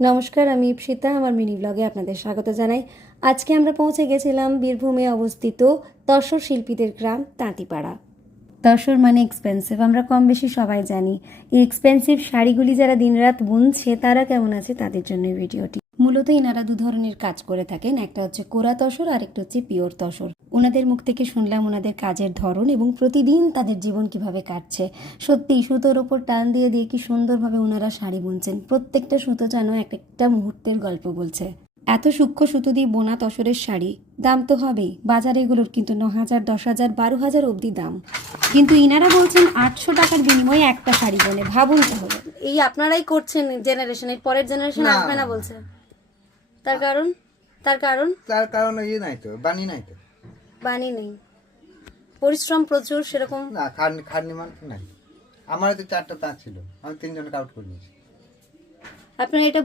নমস্কার, আমি ইপসিতা। আমার মিনি ব্লগে আপনাদের স্বাগত জানাই। আজকে আমরা পৌঁছে গেছিলাম বীরভূমে অবস্থিত তসর শিল্পীদের গ্রাম তাঁতিপাড়া। তসর মানে এক্সপেন্সিভ, আমরা কম বেশি সবাই জানি। এই এক্সপেন্সিভ শাড়িগুলি যারা দিনরাত বুনছে তারা কেমন আছে তাদের জন্য এই ভিডিওটি। মূলত এনারা দু ধরনের কাজ করে থাকেন, একটা হচ্ছে কোরা তসর আর একটা হচ্ছে পিওর তসর। ওনাদের মুখ থেকে শুনলাম ওনাদের কাজের ধরন এবং প্রতিদিন তাদের জীবন কিভাবে কাটছে। সত্যি সুতোর ওপর টান দিয়ে দিয়ে কি সুন্দরভাবে ওনারা শাড়ি বুনছেন। প্রত্যেকটা সুতো যেন এক একটা মুহূর্তের গল্প বলছে। এত সূক্ষ্ম সুতো দিয়ে বোনা তসরের শাড়ি দাম তো হবেই, বাজারে এগুলোর কিন্তু 9,000, 10,000, 12,000 অবধি দাম। কিন্তু ইনারা বলছেন 800 টাকার বিনিময়ে একটা শাড়ি বনে। ভাবুন তাহলে, এই আপনারাই করছেন জেনারেশন, এর পরের জেনারেশন না। আসবে না বলছে। তার কারণ তার কারণ ইয়ে নাই তো, বানি নাই তো। বাণী নেই, পরিশ্রম প্রচুর সেরকম। না, খাটনি মান নাই। আমার তো 4টা তাঁত ছিল, আমি 3জনকে আউট করে নিয়েছি। আপনারা এটা